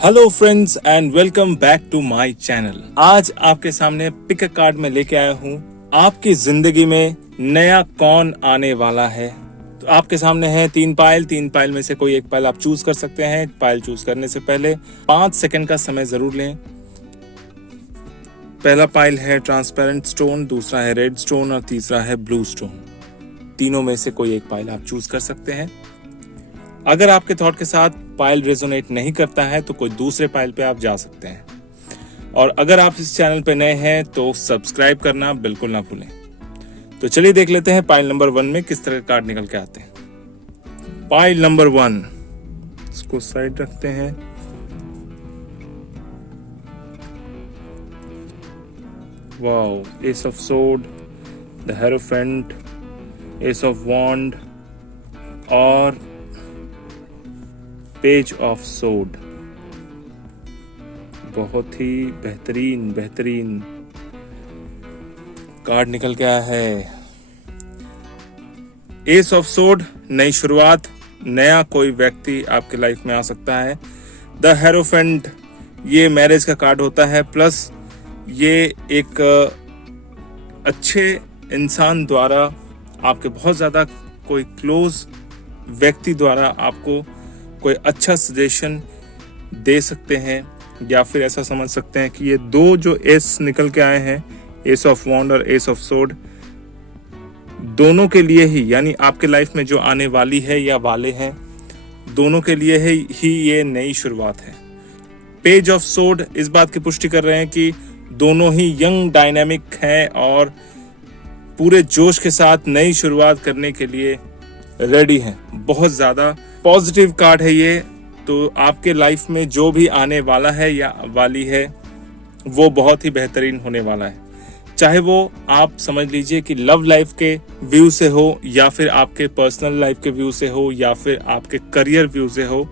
Hello friends and welcome back to my channel. आज आपके सामने पिक अ कार्ड में लेके आया हूँ। आपकी जिंदगी में नया कौन आने वाला है। तो आपके सामने है तीन पाइल में से कोई एक पाइल आप चूज कर सकते हैं। पाइल चूज करने से पहले 5 सेकंड का समय जरूर लें। पहला पाइल है ट्रांसपेरेंट स्टोन, दूसरा है रेड स्टोन और तीसरा है ब्लू स्टोन। तीनों में से कोई एक पाइल आप चूज कर सकते हैं। अगर आपके थॉट के साथ पाइल रेजोनेट नहीं करता है तो कोई दूसरे पाइल पे आप जा सकते हैं। और अगर आप इस चैनल पे नए हैं तो सब्सक्राइब करना बिल्कुल ना भूलें। तो चलिए देख लेते हैं पाइल नंबर 1 में किस तरह के कार्ड निकल के आते हैं। पाइल नंबर 1, इसको साइड रखते हैं। Wow, ace of sword, the hierophant, ace of wand और पेज ऑफ सोर्ड। बहुत ही बेहतरीन कार्ड निकल के आया है। एस ऑफ सोर्ड, नई शुरुआत, नया कोई व्यक्ति आपके लाइफ में आ सकता है। द हेरोफेंट, ये मैरिज का कार्ड होता है, प्लस ये एक अच्छे इंसान द्वारा, आपके बहुत ज्यादा कोई क्लोज व्यक्ति द्वारा आपको कोई अच्छा सजेशन दे सकते हैं, या फिर ऐसा समझ सकते हैं कि ये दो जो एस निकल के आए हैं, एस ऑफ वॉन्ड और एस ऑफ सोर्ड, दोनों के लिए ही, यानी आपके लाइफ में जो आने वाली है या वाले हैं, दोनों के लिए ही ये नई शुरुआत है। पेज ऑफ सोर्ड इस बात की पुष्टि कर रहे हैं कि दोनों ही यंग डायनामिक हैं और पूरे जोश के साथ नई शुरुआत करने के लिए रेडी हैं। बहुत ज्यादा पॉजिटिव कार्ड है ये। तो आपके लाइफ में जो भी आने वाला है या वाली है वो बहुत ही बेहतरीन होने वाला है। चाहे वो आप समझ लीजिए कि लव लाइफ के व्यू से हो, या फिर आपके पर्सनल लाइफ के व्यू से हो, या फिर आपके करियर व्यू से हो,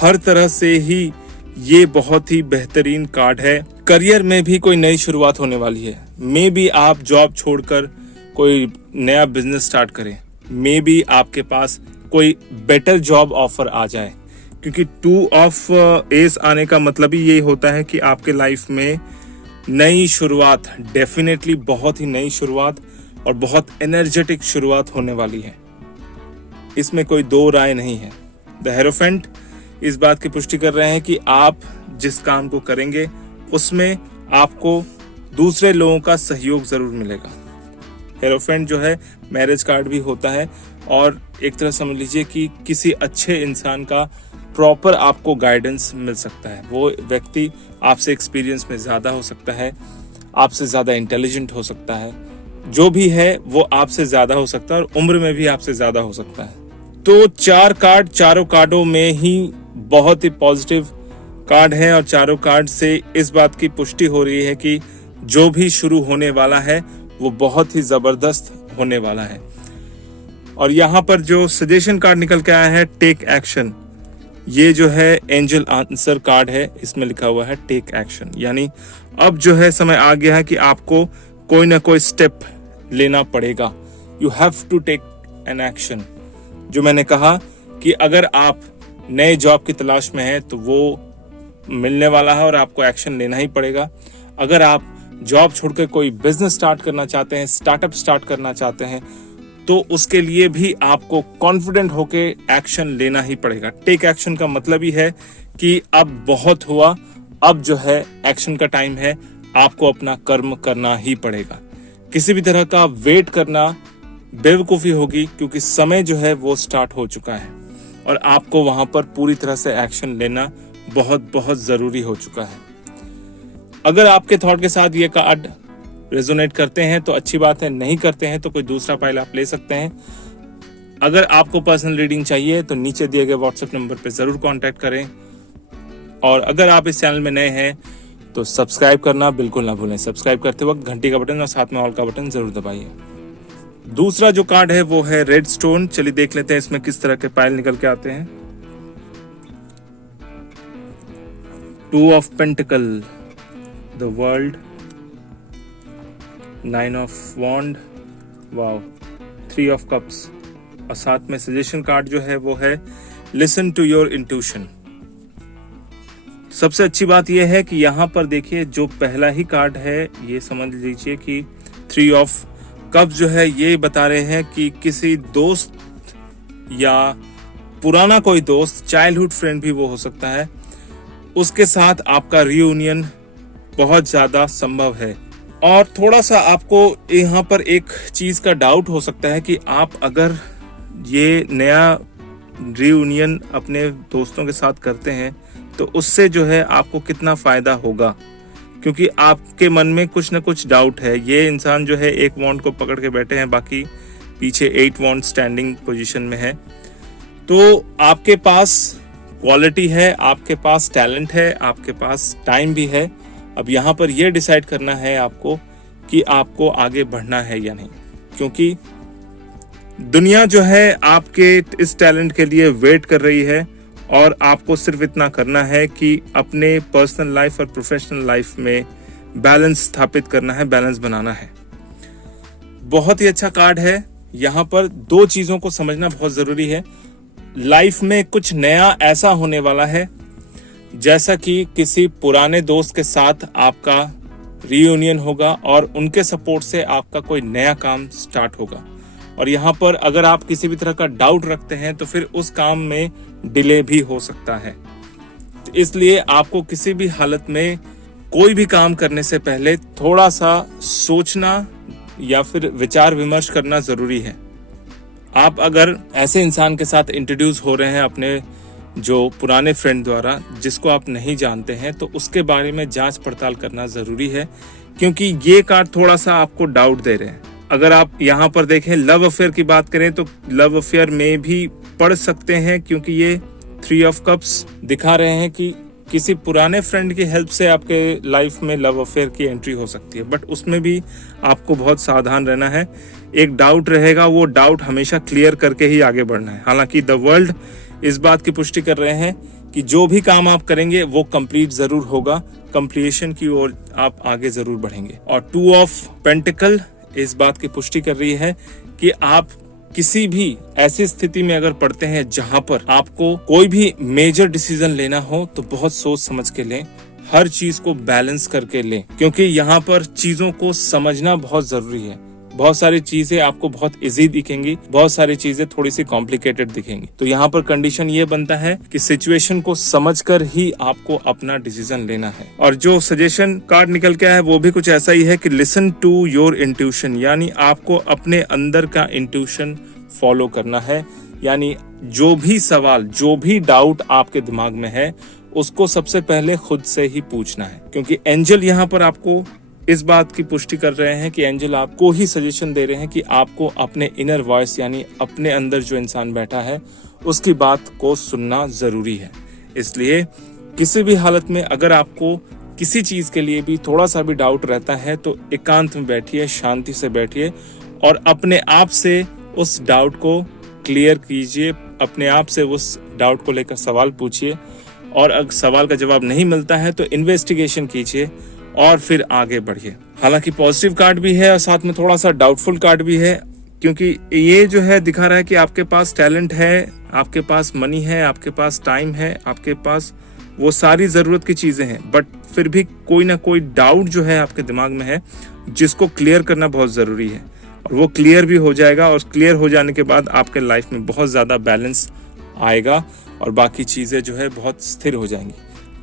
हर तरह से ही ये बहुत ही बेहतरीन कार्ड है। करियर में भी कोई नई शुरुआत होने वाली है। मे बी आप जॉब छोड़कर कोई नया बिजनेस स्टार्ट करें, मे बी आपके पास कोई बेटर जॉब ऑफर आ जाए, क्योंकि 2 ऑफ एस आने का मतलब ही ये होता है कि आपके लाइफ में नई शुरुआत, डेफिनेटली बहुत ही नई शुरुआत और बहुत एनर्जेटिक शुरुआत होने वाली है। इसमें कोई दो राय नहीं है। द हेरोफेंट इस बात की पुष्टि कर रहे हैं कि आप जिस काम को करेंगे उसमें आपको दूसरे लोगों का सहयोग जरूर मिलेगा। हेरोफेंट जो है मैरिज कार्ड भी होता है, और एक तरह समझ लीजिए कि किसी अच्छे इंसान का प्रॉपर आपको गाइडेंस मिल सकता है। वो व्यक्ति आपसे एक्सपीरियंस में ज्यादा हो सकता है, आपसे ज्यादा इंटेलिजेंट हो सकता है, जो भी है वो आपसे ज्यादा हो सकता है और उम्र में भी आपसे ज्यादा हो सकता है। तो 4 कार्ड, चारों कार्डों में ही बहुत ही पॉजिटिव कार्ड है, और चारों कार्ड से इस बात की पुष्टि हो रही है कि जो भी शुरू होने वाला है वो बहुत ही जबरदस्त होने वाला है। और यहाँ पर जो सजेशन कार्ड निकल के आया है, टेक एक्शन, ये जो है एंजल आंसर कार्ड है। इसमें लिखा हुआ है टेक एक्शन, यानी अब जो है समय आ गया है कि आपको कोई ना कोई स्टेप लेना पड़ेगा। You have to take an action. जो मैंने कहा कि अगर आप नए जॉब की तलाश में हैं तो वो मिलने वाला है और आपको एक्शन लेना ही पड़ेगा। अगर आप जॉब छोड़कर कोई बिजनेस स्टार्ट करना चाहते हैं, स्टार्टअप स्टार्ट करना चाहते हैं, तो उसके लिए भी आपको कॉन्फिडेंट होके एक्शन लेना ही पड़ेगा। टेक एक्शन का मतलब ही है कि अब बहुत हुआ, अब जो है एक्शन का टाइम है, आपको अपना कर्म करना ही पड़ेगा। किसी भी तरह का वेट करना बेवकूफ़ी होगी, क्योंकि समय जो है वो स्टार्ट हो चुका है और आपको वहां पर पूरी तरह से एक्शन लेना बहुत बहुत जरूरी हो चुका है। अगर आपके थॉट के साथ ये कार्ड रेजोनेट करते हैं तो अच्छी बात है, नहीं करते हैं तो कोई दूसरा पाइल आप ले सकते हैं। अगर आपको पर्सनल रीडिंग चाहिए तो नीचे दिए गए व्हाट्सएप नंबर पे जरूर कांटेक्ट करें। और अगर आप इस चैनल में नए हैं तो सब्सक्राइब करना बिल्कुल ना भूलें। सब्सक्राइब करते वक्त घंटी का बटन और साथ में ऑल का बटन जरूर दबाइए। दूसरा जो कार्ड है वो है रेड स्टोन। चलिए देख लेते हैं इसमें किस तरह के पाइल निकल के आते हैं। 2 of pentacle, the world, 9 of wand, wow, 3 of cups, और साथ में सजेशन कार्ड जो है वो है लिसन टू योर इंट्यूशन। सबसे अच्छी बात यह है कि यहाँ पर देखिए जो पहला ही कार्ड है, ये समझ लीजिए कि 3 ऑफ कप्स जो है ये बता रहे हैं कि किसी दोस्त या पुराना कोई दोस्त, चाइल्डहुड फ्रेंड भी वो हो सकता है, उसके साथ आपका रियूनियन बहुत ज़्यादा संभव है। और थोड़ा सा आपको यहाँ पर एक चीज़ का डाउट हो सकता है कि आप अगर ये नया रियूनियन अपने दोस्तों के साथ करते हैं तो उससे जो है आपको कितना फ़ायदा होगा, क्योंकि आपके मन में कुछ ना कुछ डाउट है। ये इंसान जो है एक वॉन्ड को पकड़ के बैठे हैं, बाकी पीछे 8 वॉन्ड स्टैंडिंग पोजीशन में है। तो आपके पास क्वालिटी है, आपके पास टैलेंट है, आपके पास टाइम भी है। अब यहाँ पर यह डिसाइड करना है आपको कि आपको आगे बढ़ना है या नहीं, क्योंकि दुनिया जो है आपके इस टैलेंट के लिए वेट कर रही है और आपको सिर्फ इतना करना है कि अपने पर्सनल लाइफ और प्रोफेशनल लाइफ में बैलेंस स्थापित करना है, बैलेंस बनाना है। बहुत ही अच्छा कार्ड है। यहाँ पर 2 चीज़ों को समझना बहुत ज़रूरी है। लाइफ में कुछ नया ऐसा होने वाला है, जैसा कि किसी पुराने दोस्त के साथ आपका रियूनियन होगा और उनके सपोर्ट से आपका कोई नया काम स्टार्ट होगा। और यहाँ पर अगर आप किसी भी तरह का डाउट रखते हैं तो फिर उस काम में डिले भी हो सकता है। तो इसलिए आपको किसी भी हालत में कोई भी काम करने से पहले थोड़ा सा सोचना या फिर विचार विमर्श करना ज़रूरी है। आप अगर ऐसे इंसान के साथ इंट्रोड्यूस हो रहे हैं अपने जो पुराने फ्रेंड द्वारा, जिसको आप नहीं जानते हैं, तो उसके बारे में जांच पड़ताल करना ज़रूरी है, क्योंकि ये कार्ड थोड़ा सा आपको डाउट दे रहे हैं। अगर आप यहाँ पर देखें लव अफेयर की बात करें तो लव अफेयर में भी पढ़ सकते हैं, क्योंकि ये 3 ऑफ कप्स दिखा रहे हैं कि किसी पुराने फ्रेंड की हेल्प से आपके लाइफ में लव अफेयर की एंट्री हो सकती है। बट उसमें भी आपको बहुत सावधान रहना है। एक डाउट रहेगा, वो डाउट हमेशा क्लियर करके ही आगे बढ़ना है। हालांकि द वर्ल्ड इस बात की पुष्टि कर रहे हैं कि जो भी काम आप करेंगे वो कंप्लीट जरूर होगा, कंप्लीशन की ओर आप आगे जरूर बढ़ेंगे। और 2 ऑफ पेंटिकल इस बात की पुष्टि कर रही है कि आप किसी भी ऐसी स्थिति में अगर पड़ते हैं जहां पर आपको कोई भी मेजर डिसीजन लेना हो तो बहुत सोच समझ के लें, हर चीज को बैलेंस करके लें, क्योंकि यहाँ पर चीजों को समझना बहुत जरूरी है। बहुत सारी चीजें आपको बहुत इजी दिखेंगी, बहुत सारी चीजें थोड़ी सी कॉम्प्लिकेटेड दिखेंगी। तो यहाँ पर कंडीशन ये बनता है कि सिचुएशन को समझकर ही आपको अपना डिसीजन लेना है। और जो सजेशन कार्ड निकल के आया है वो भी कुछ ऐसा ही है कि लिसन टू योर इंट्यूशन, यानी आपको अपने अंदर का इंट्यूशन फॉलो करना है। यानी जो भी सवाल, जो भी डाउट आपके दिमाग में है, उसको सबसे पहले खुद से ही पूछना है, क्योंकि एंजल यहाँ पर आपको इस बात की पुष्टि कर रहे हैं कि एंजल आपको ही सजेशन दे रहे हैं कि आपको अपने इनर वॉइस, यानी अपने अंदर जो इंसान बैठा है, उसकी बात को सुनना जरूरी है। इसलिए किसी भी हालत में अगर आपको किसी चीज के लिए भी थोड़ा सा भी डाउट रहता है तो एकांत में बैठिए, शांति से बैठिए और अपने आप से उस डाउट को क्लियर कीजिए, अपने आप से उस डाउट को लेकर सवाल पूछिए। और अगर सवाल का जवाब नहीं मिलता है तो इन्वेस्टिगेशन कीजिए और फिर आगे बढ़िए। हालांकि पॉजिटिव कार्ड भी है और साथ में थोड़ा सा डाउटफुल कार्ड भी है, क्योंकि ये जो है दिखा रहा है कि आपके पास टैलेंट है, आपके पास मनी है, आपके पास टाइम है, आपके पास वो सारी ज़रूरत की चीज़ें हैं, बट फिर भी कोई ना कोई डाउट जो है आपके दिमाग में है, जिसको क्लियर करना बहुत ज़रूरी है। और वो क्लियर भी हो जाएगा और क्लियर हो जाने के बाद आपके लाइफ में बहुत ज़्यादा बैलेंस आएगा और बाकी चीज़ें जो है बहुत स्थिर हो जाएंगी।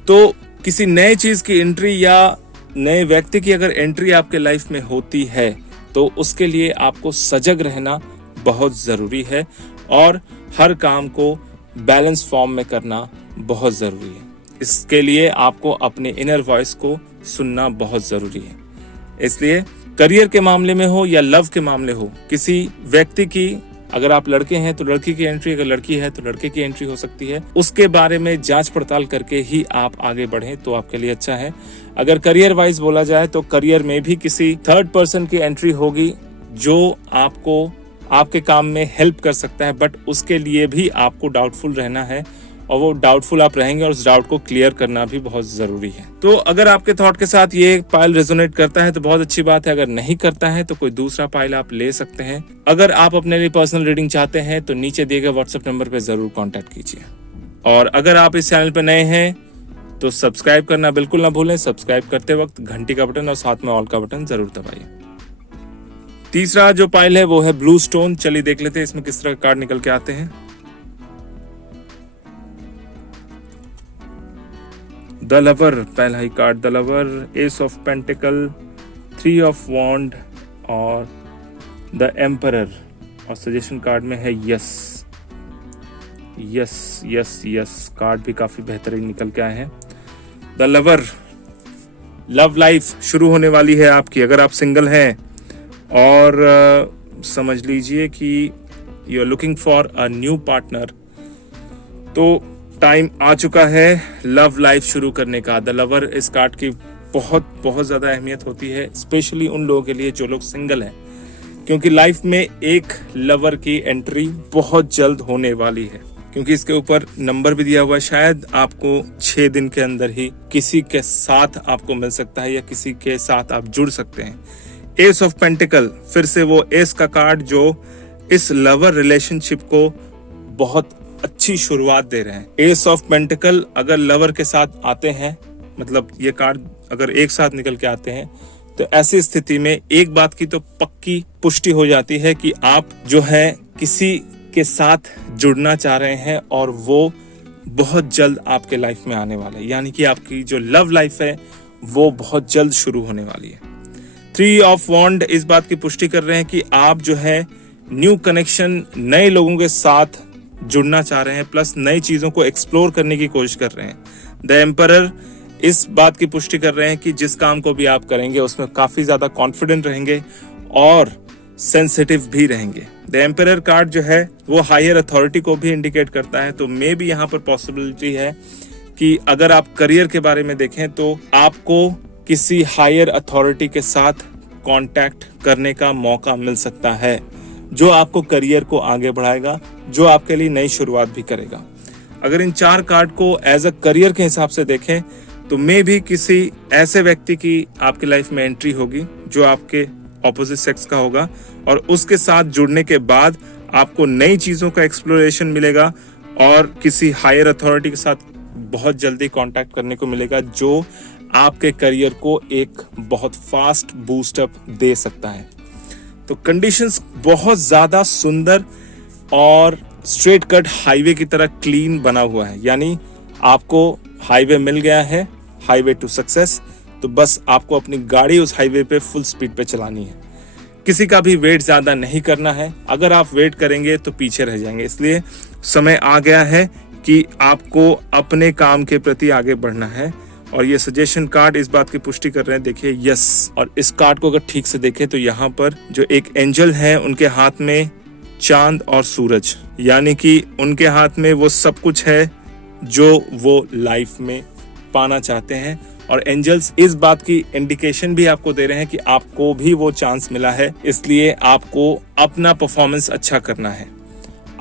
तो किसी नए चीज़ की एंट्री या नए व्यक्ति की अगर एंट्री आपके लाइफ में होती है तो उसके लिए आपको सजग रहना बहुत ज़रूरी है और हर काम को बैलेंस फॉर्म में करना बहुत ज़रूरी है। इसके लिए आपको अपने इनर वॉइस को सुनना बहुत ज़रूरी है। इसलिए करियर के मामले में हो या लव के मामले हो, किसी व्यक्ति की, अगर आप लड़के हैं तो लड़की की एंट्री, अगर लड़की है तो लड़के की एंट्री हो सकती है, उसके बारे में जांच पड़ताल करके ही आप आगे बढ़ें तो आपके लिए अच्छा है। अगर करियर वाइज बोला जाए तो करियर में भी किसी थर्ड पर्सन की एंट्री होगी जो आपको आपके काम में हेल्प कर सकता है, बट उसके लिए भी आपको डाउटफुल रहना है और वो डाउटफुल आप रहेंगे और उस डाउट को क्लियर करना भी बहुत जरूरी है। तो अगर आपके थॉट के साथ ये पाइल रेजोनेट करता है तो बहुत अच्छी बात है, अगर नहीं करता है तो कोई दूसरा पाइल आप ले सकते हैं। अगर आप अपने लिए पर्सनल रीडिंग चाहते हैं तो नीचे दिए गए व्हाट्सएप नंबर पे जरूर कांटेक्ट कीजिए। और अगर आप इस चैनल पे नए हैं तो सब्सक्राइब करना बिल्कुल ना भूलें। सब्सक्राइब करते वक्त घंटी का बटन और साथ में ऑल का बटन जरूर दबाइए। तीसरा जो पाइल है वो है ब्लू स्टोन। चलिए देख लेते हैं इसमें किस तरह के कार्ड निकल के आते हैं। द लवर, पहला ही card the lover, ace of pentacle, 3 of wand और द एम्परर। और सजेशन कार्ड में है yes yes yes yes. Card भी काफी बेहतरीन निकल के आए हैं। द लवर, लव लाइफ शुरू होने वाली है आपकी। अगर आप सिंगल हैं और समझ लीजिए कि you are looking for a new partner, तो टाइम आ चुका है लव लाइफ शुरू करने का। द लवर इस कार्ड की बहुत बहुत ज्यादा अहमियत होती है, स्पेशली उन लोगों के लिए जो लोग सिंगल हैं, क्योंकि लाइफ में एक लवर की एंट्री बहुत जल्द होने वाली है। क्योंकि इसके ऊपर नंबर भी दिया हुआ है, शायद आपको 6 दिन के अंदर ही किसी के साथ आपको मिल सकता है या किसी के साथ आप जुड़ सकते हैं। एस ऑफ पेंटिकल, फिर से वो एस का कार्ड जो इस लवर रिलेशनशिप को बहुत अच्छी शुरुआत दे रहे हैं। एस ऑफ पेंटिकल अगर लवर के साथ आते हैं, मतलब ये कार्ड अगर एक साथ निकल के आते हैं, तो ऐसी स्थिति में एक बात की तो पक्की पुष्टि हो जाती है कि आप जो है किसी के साथ जुड़ना चाह रहे हैं और वो बहुत जल्द आपके लाइफ में आने वाला है। यानी कि आपकी जो लव लाइफ है वो बहुत जल्द शुरू होने वाली है। 3 ऑफ वॉन्ड इस बात की पुष्टि कर रहे हैं कि आप जो है न्यू कनेक्शन, नए लोगों के साथ जुड़ना चाह रहे हैं, प्लस नई चीजों को एक्सप्लोर करने की कोशिश कर रहे हैं। द एम्परर इस बात की पुष्टि कर रहे हैं कि जिस काम को भी आप करेंगे उसमें काफी ज्यादा कॉन्फिडेंट रहेंगे और सेंसिटिव भी रहेंगे। द एम्परर कार्ड जो है वो हायर अथॉरिटी को भी इंडिकेट करता है, तो मे भी यहाँ पर पॉसिबिलिटी है कि अगर आप करियर के बारे में देखें तो आपको किसी हायर अथॉरिटी के साथ कांटेक्ट करने का मौका मिल सकता है, जो आपको करियर को आगे बढ़ाएगा, जो आपके लिए नई शुरुआत भी करेगा। अगर इन 4 कार्ड को एज अ करियर के हिसाब से देखें तो मे भी किसी ऐसे व्यक्ति की आपकी लाइफ में एंट्री होगी जो आपके ऑपोजिट सेक्स का होगा, और उसके साथ जुड़ने के बाद आपको नई चीजों का एक्सप्लोरेशन मिलेगा और किसी हायर अथॉरिटी के साथ बहुत जल्दी कांटेक्ट करने को मिलेगा, जो आपके करियर को एक बहुत फास्ट बूस्टअप दे सकता है। तो कंडीशंस बहुत ज्यादा सुंदर और स्ट्रेट कट हाईवे की तरह क्लीन बना हुआ है। यानी आपको हाईवे मिल गया है, हाईवे टू सक्सेस, तो बस आपको अपनी गाड़ी उस हाईवे पे फुल स्पीड पे चलानी है। किसी का भी वेट ज्यादा नहीं करना है। अगर आप वेट करेंगे तो पीछे रह जाएंगे, इसलिए समय आ गया है कि आपको अपने काम के प्रति आगे बढ़ना है। और ये सजेशन कार्ड इस बात की पुष्टि कर रहे हैं, देखिए यस। और इस कार्ड को अगर ठीक से देखें तो यहाँ पर जो एक एंजल है उनके हाथ में चांद और सूरज, यानी कि उनके हाथ में वो सब कुछ है जो वो लाइफ में पाना चाहते हैं। और एंजल्स इस बात की इंडिकेशन भी आपको दे रहे हैं कि आपको भी वो चांस मिला है, इसलिए आपको अपना परफॉर्मेंस अच्छा करना है।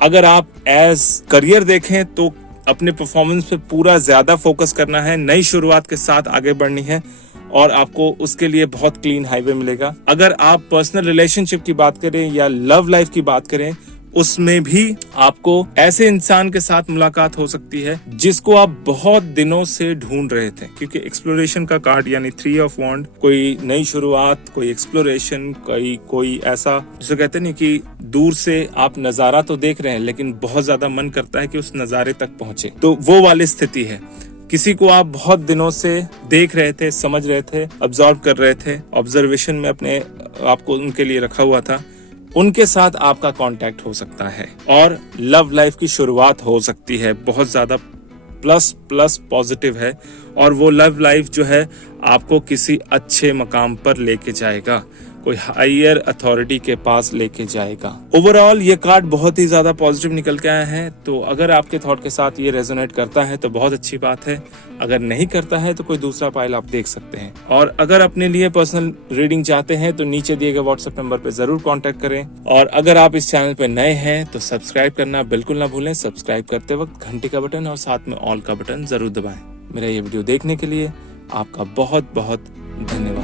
अगर आप एज करियर देखें तो अपने परफॉर्मेंस पे पूरा ज्यादा फोकस करना है, नई शुरुआत के साथ आगे बढ़नी है और आपको उसके लिए बहुत क्लीन हाईवे मिलेगा। अगर आप पर्सनल रिलेशनशिप की बात करें या लव लाइफ की बात करें, उसमें भी आपको ऐसे इंसान के साथ मुलाकात हो सकती है जिसको आप बहुत दिनों से ढूंढ रहे थे, क्योंकि एक्सप्लोरेशन का कार्ड यानी 3 ऑफ वॉन्ड, कोई नई शुरुआत, कोई एक्सप्लोरेशन, कोई ऐसा जिसे कहते नहीं कि दूर से आप नजारा तो देख रहे हैं लेकिन बहुत ज्यादा मन करता है कि उस नजारे तक पहुंचे, तो वो वाली स्थिति है। किसी को आप बहुत दिनों से देख रहे थे, समझ रहे थे, ऑब्जर्व कर रहे थे, ऑब्जर्वेशन में अपने आपको उनके लिए रखा हुआ था, उनके साथ आपका कांटेक्ट हो सकता है और लव लाइफ की शुरुआत हो सकती है। बहुत ज्यादा प्लस पॉजिटिव है और वो लव लाइफ जो है आपको किसी अच्छे मकाम पर लेके जाएगा, कोई हायर अथॉरिटी के पास लेके जाएगा। ओवरऑल ये कार्ड बहुत ही ज्यादा पॉजिटिव निकल के आया है, तो अगर आपके थॉट के साथ ये रेजोनेट करता है तो बहुत अच्छी बात है, अगर नहीं करता है तो कोई दूसरा पाइल आप देख सकते हैं। और अगर अपने लिए पर्सनल रीडिंग चाहते हैं तो नीचे दिए गए व्हाट्सएप नंबर पे जरूर कांटेक्ट करें। और अगर आप इस चैनल पे नए हैं तो सब्सक्राइब करना बिल्कुल ना भूलें। सब्सक्राइब करते वक्त घंटी का बटन और साथ में ऑल का बटन जरूर दबाएं। मेरा ये वीडियो देखने के लिए आपका बहुत बहुत धन्यवाद।